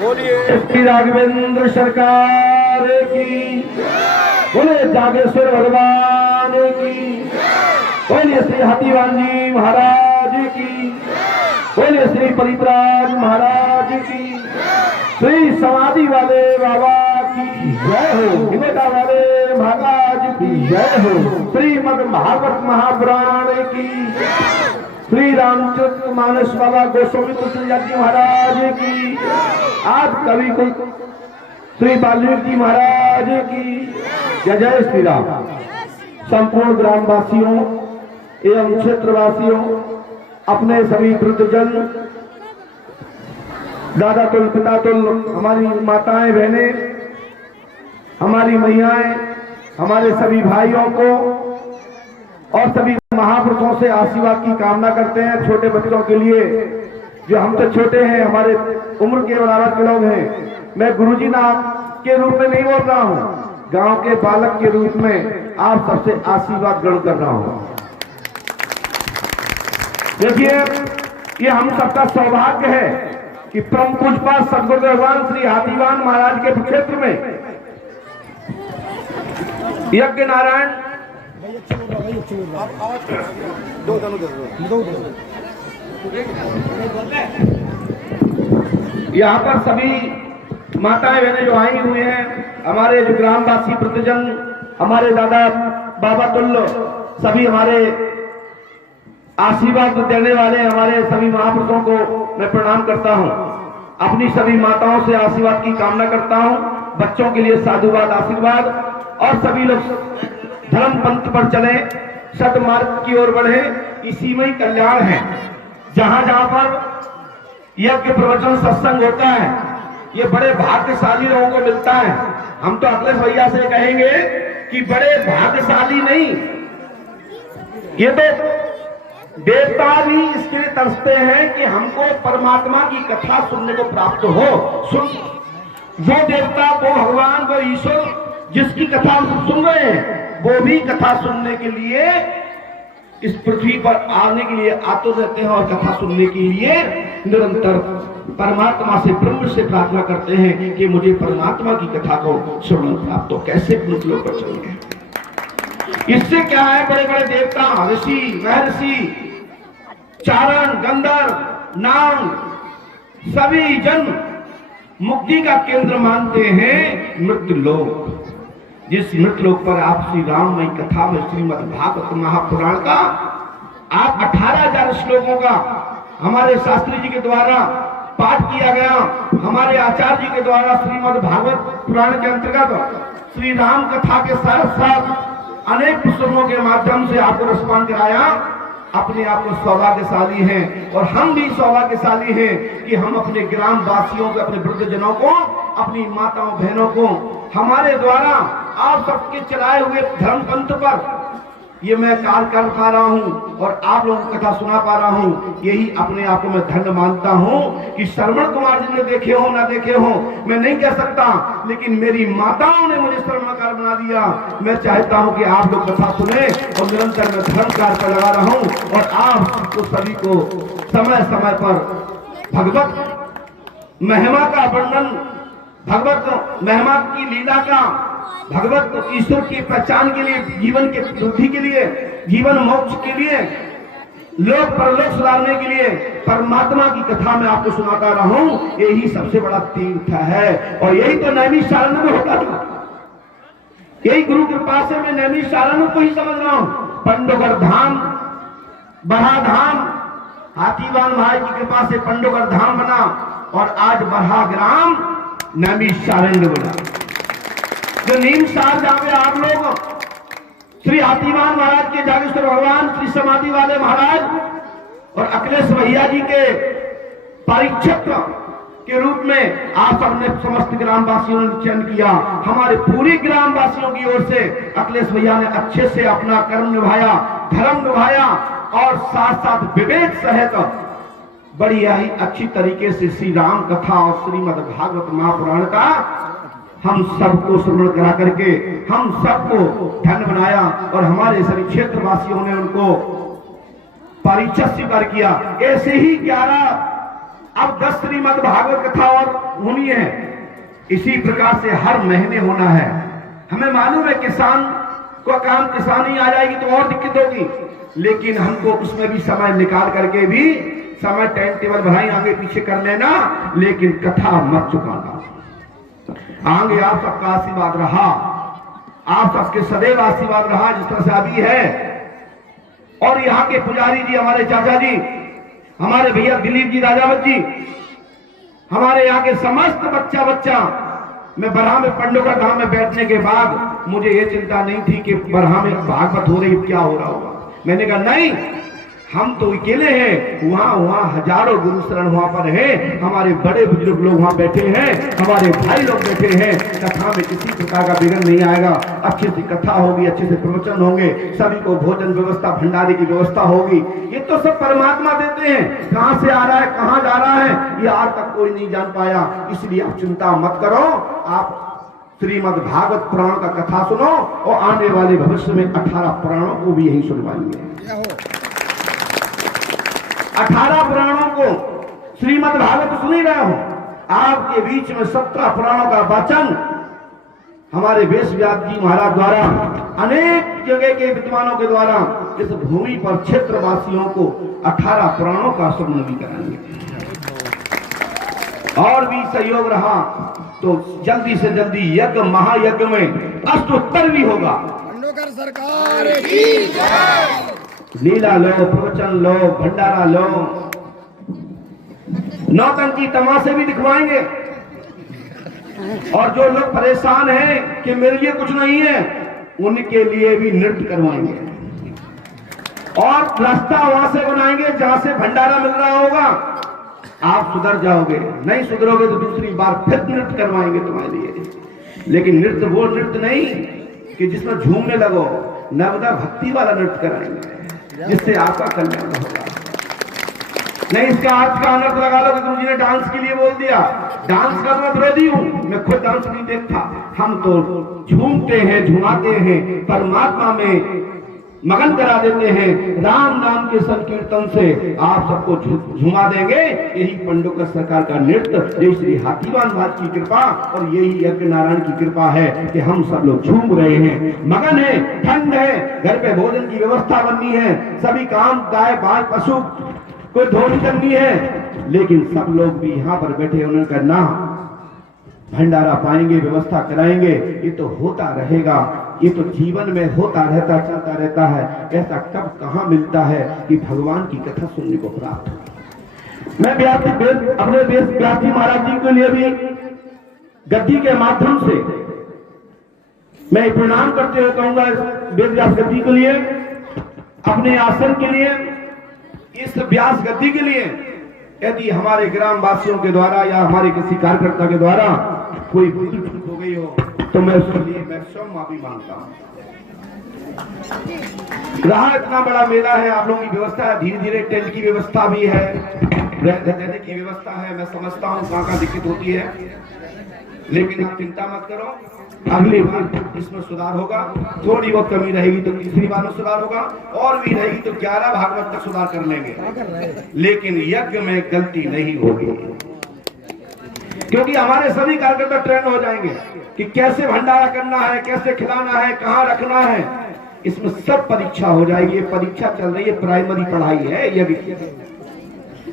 बोलिए श्री राघवेंद्र सरकार की, बोले जागेश्वर भगवान की, बोलिए श्री हाथीवान जी महाराज की, बोलिए श्री परित्राज महाराज की, श्री समाधि वाले बाबा की जय हो, विवेका वाले महाराज की जय हो, श्रीमद् भागवत महापुराण की, श्री रामचरित मानस बाबा गोस्वामी तुलसीदास जी महाराज की, आज कवि को श्री वाल्मीकि जी महाराज की जय। जय श्री राम। संपूर्ण ग्रामवासियों एवं क्षेत्रवासियों, अपने सभी वृद्धजन, दादा तुल पिता तुल, हमारी माताएं बहनें, हमारी मैयाएं, हमारे सभी भाइयों को और सभी महापुरुषों से आशीर्वाद की कामना करते हैं। छोटे बच्चों के लिए जो हमसे छोटे हैं, हमारे उम्र के बराबर के लोग हैं, मैं गुरुजी नाम के रूप में नहीं बोल रहा हूँ, गांव के बालक के रूप में आप सबसे आशीर्वाद ग्रहण कर रहा हूँ। देखिए, ये हम सबका सौभाग्य है कि परम पूज्य सदगुरु भगवान श्री हाथीवान महाराज के क्षेत्र में यज्ञ नारायण यहाँ पर सभी माताएं बहनें जो आई हुई हैं, हमारे जो ग्रामवासी वृद्धजन, हमारे दादा बाबा तुल्य, सभी हमारे आशीर्वाद देने वाले हमारे सभी महापुरुषों को मैं प्रणाम करता हूं। अपनी सभी माताओं से आशीर्वाद की कामना करता हूं। बच्चों के लिए साधुवाद आशीर्वाद, और सभी लोग धर्म पंथ पर चले, सदमार्ग की ओर बढ़े, इसी में ही कल्याण है। जहां जहां पर यज्ञ प्रवचन सत्संग होता है, ये बड़े भाग्यशाली लोगों को मिलता है। हम तो अखिलेश भैया से कहेंगे कि बड़े भाग्यशाली नहीं, ये तो देवता भी इसके लिए तरसते हैं कि हमको परमात्मा की कथा सुनने को प्राप्त हो। वो देवता, वो भगवान, वो ईश्वर जिसकी कथा हम सुन रहे हैं, वो भी कथा सुनने के लिए इस पृथ्वी पर आने के लिए आतुर रहते हैं और कथा सुनने के लिए निरंतर परमात्मा से, ब्रह्म से प्रार्थना करते हैं कि मुझे परमात्मा की कथा को सुनना प्राप्त हो। कैसे पुरुष लोग पर चलेंगे? इससे क्या है, बड़े बड़े देवता, ऋषि, महर्षि, चारण, गंधर्व, नाग, सभी जन मुक्ति का केंद्र मानते हैं मृत्यु लोक। जिस मृत्यु लोक पर आप श्री राममयी कथा में श्रीमद् भागवत महापुराण का आप 18,000 श्लोकों का हमारे शास्त्री जी के द्वारा पाठ किया गया। हमारे आचार्य जी के द्वारा श्रीमद् भागवत पुराण के अंतर्गत श्री राम कथा के साथ साथ अनेक पुस्तकों के माध्यम से आपको रसपान कराया। अपने आप को सौभाग्यशाली हैं, और हम भी सौभाग्यशाली हैं कि हम अपने ग्राम वासियों को, अपने वृद्धजनों को, अपनी माताओं बहनों को हमारे द्वारा आप सबके चलाए हुए धर्म पंथ पर ये मैं कार्य कर पा रहा हूँ और आप लोगों को कथा सुना पा रहा हूँ। यही अपने आप को मैं धन्य मानता हूँ कि श्रवण कुमार जी ने देखे हो ना देखे हो मैं नहीं कह सकता, लेकिन मेरी माताओं ने मुझे श्रवणकार बना दिया। मैं चाहता हूँ कि आप लोग कथा सुने और निरंतर मैं धर्म कार्य पर लगा रहा हूँ, और आप तो सभी को समय समय पर भगवत महिमा का वर्णन, भगवत महिमा की लीला का, भगवत ईश्वर की पहचान के लिए, जीवन के वृद्धि के लिए, जीवन मोक्ष के लिए, लोक परलोक सुधारने के लिए परमात्मा की कथा मैं आपको सुनाता रहा हूं। यही सबसे बड़ा तीर्थ है, और यही तो नैमिषारण्य में होता था। यही गुरु कृपा से मैं नैमिषारण्य को ही समझ रहा हूं। पंडोगर धाम, बरहा धाम, हाथीवान महाराज की कृपा से पंडोगर धाम बना, और आज बरहा ग्राम नैमिषारण्य बना। जो नीम सार जहां पे आप लोग श्री हाथीवान महाराज के, जागेश्वर भगवान, श्री समाधि वाले महाराज और अखिलेश भैया जी के परीक्षक के रूप में आप सबने समस्त ग्रामवासियों ने चयन किया। हमारे पूरी ग्रामवासियों की ओर से अखिलेश भैया ने अच्छे से अपना कर्म निभाया, धर्म निभाया, और साथ साथ विवेक सहित बड़ी ही अच्छी तरीके से श्री राम कथा और श्रीमद् भागवत महापुराण का हम सबको श्रवण करा करके हम सबको धन्य बनाया, और हमारे सभी क्षेत्रवासियों ने उनको परिचय स्वीकार किया। ऐसे ही 11 अब 10 श्रीमद् भागवत कथा और होनी है। इसी प्रकार से हर महीने होना है। हमें मालूम है किसान को काम किसानी आ जाएगी तो और दिक्कत होगी, लेकिन हमको उसमें भी समय निकाल करके भी समय टाइम टेबल बनाई आगे पीछे कर लेना, लेकिन कथा मत चुकाना। आगे आप सबका आशीर्वाद रहा, आप सबके सदैव आशीर्वाद रहा जिस तरह से अभी है। और यहाँ के पुजारी जी, हमारे चाचा जी, हमारे भैया दिलीप जी राजावत जी, हमारे यहाँ के समस्त बच्चा मैं बरहा में पंडोका धाम में बैठने के बाद मुझे ये चिंता नहीं थी कि बरहा में भागवत हो रही, क्या हो रहा होगा। मैंने कहा नहीं, हम तो अकेले हैं, वहां हजारों गुरु शरण वहां पर है, हमारे बड़े बुजुर्ग लोग वहां बैठे हैं, हमारे भाई लोग बैठे हैं। कथा में किसी प्रकार का विघ्न नहीं आएगा। अच्छे से कथा होगी, अच्छे से प्रवचन होंगे, सभी को भोजन व्यवस्था, भंडारे की व्यवस्था होगी। ये तो सब परमात्मा देते हैं, कहां से आ रहा है, कहां जा रहा है, ये आज तक कोई नहीं जान पाया। इसलिए आप चिंता मत करो, आप श्रीमद् भागवत पुराण का कथा सुनो और आने वाले भविष्य में 18 पुराणों को भी यही सुनवाएंगे। 18 पुराणों को श्रीमद् भागवत सुन ही रहे हो। आपके बीच में 17 पुराणों का वाचन हमारे वेश व्यास जी महाराज द्वारा, अनेक जगह के विद्वानों के द्वारा इस भूमि पर क्षेत्रवासियों को 18 पुराणों का श्रवण भी कराएंगे। और भी सहयोग रहा तो जल्दी से जल्दी यज्ञ महायज्ञ में अष्टोत्तर भी होगा। सरकार की जय। लीला लो, प्रवचन लो, भंडारा लो, नौटंकी तमाशे भी दिखवाएंगे। और जो लोग परेशान हैं कि मेरे लिए कुछ नहीं है, उनके लिए भी नृत्य करवाएंगे और रास्ता वहां से बनाएंगे जहां से भंडारा मिल रहा होगा। आप सुधर जाओगे, नहीं सुधरोगे तो दूसरी बार फिर नृत्य करवाएंगे तुम्हारे लिए। लेकिन नृत्य वो नृत्य नहीं कि जिसमें झूमने लगो, नर्मदा भक्ति वाला नृत्य कराएंगे जिससे आपका कल्याण होगा। नहीं इसका अर्थ का अनर्थ लगा लो कि गुरु जी ने डांस के लिए बोल दिया। डांस का मैं विरोधी हूं, मैं खुद डांस नहीं देखता। हम तो झूमते हैं, झुमाते हैं, परमात्मा में मगन करा देते हैं। राम नाम के संकीर्तन से आप सबको झुमा देंगे। यही पंडोका सरकार का नृत्य, यही श्री हाथीवान महाराज की कृपा और यही यज्ञ नारायण की कृपा है कि हम सब लोग झूम रहे हैं, मगन है, ठंड है, घर पे भोजन की व्यवस्था बननी है, सभी काम गाय बाल पशु कोई धोनी करनी है, लेकिन सब लोग भी यहाँ पर बैठे उन्हें करना भंडारा पाएंगे, व्यवस्था कराएंगे। ये तो होता रहेगा, ये तो जीवन में होता रहता, चलता रहता है। ऐसा कब कहाँ मिलता है कि भगवान की कथा सुनने को प्राप्त हो। मैं अपने व्यास जी महाराज जी के लिए भी गद्दी के माध्यम से मैं प्रणाम करते हुए कहूंगा, वेद व्यास गद्दी के लिए, अपने आसन के लिए, इस व्यास गद्दी के लिए यदि हमारे ग्राम वासियों के द्वारा या हमारे किसी कार्यकर्ता के द्वारा कोई भूल चूक हो गई हो तो मैं उसके लिए मैं स्वयं माफी मांगता हूं। रहा इतना बड़ा मेला है, आप लोगों की व्यवस्था है, धीरे धीरे टेंट की व्यवस्था भी है, रहने की व्यवस्था है। मैं समझता हूँ कहाँ दिक्कत होती है, लेकिन आप चिंता मत करो, अगली बार इसमें सुधार होगा। थोड़ी बहुत कमी रहेगी तो तीसरी बार में सुधार होगा, और भी रहेगी तो 11 भागवत तक सुधार कर लेंगे, लेकिन यज्ञ में गलती नहीं होगी। क्योंकि हमारे सभी कार्यकर्ता ट्रेन हो जाएंगे कि कैसे भंडारा करना है, कैसे खिलाना है, कहाँ रखना है, इसमें सब परीक्षा हो जाएगी। ये परीक्षा चल रही है, प्राइमरी पढ़ाई है यज्ञ।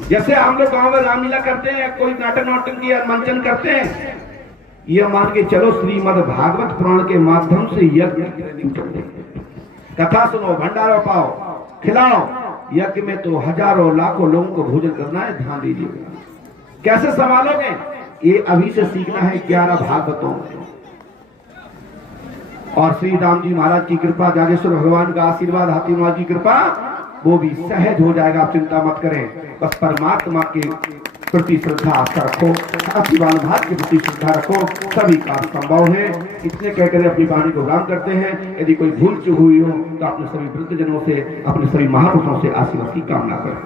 जैसे हम लोग गाँव में रामलीला करते हैं, कोई नाटक की मंचन करते हैं, ये मान के चलो श्रीमद् भागवत पुराण के माध्यम से यज्ञ की ट्रेनिंग करते हैं। कथा सुनो, भंडारा पाओ, खिलाओ। यज्ञ में तो हजारों लाखों लोगों को भोजन करना है, ध्यान दीजिएगा। कैसे संभालोगे, ये अभी से सीखना है 11 भागवतों में। और श्री राम जी महाराज की कृपा, जागेश्वर भगवान का आशीर्वाद, हाथी महाराज की कृपा, वो भी सहज हो जाएगा। आप चिंता मत करें, बस परमात्मा के प्रति श्रद्धा आस्था रखो, हाथीवान महाराज के प्रति श्रद्धा रखो, सभी कार्य संभव है। इतने कहकर अपनी वाणी को विराम करते हैं। यदि कोई भूल चूक हुई हो तो अपने सभी वृद्धजनों से, अपने सभी महापुरुषों से आशीर्वाद की कामना करें।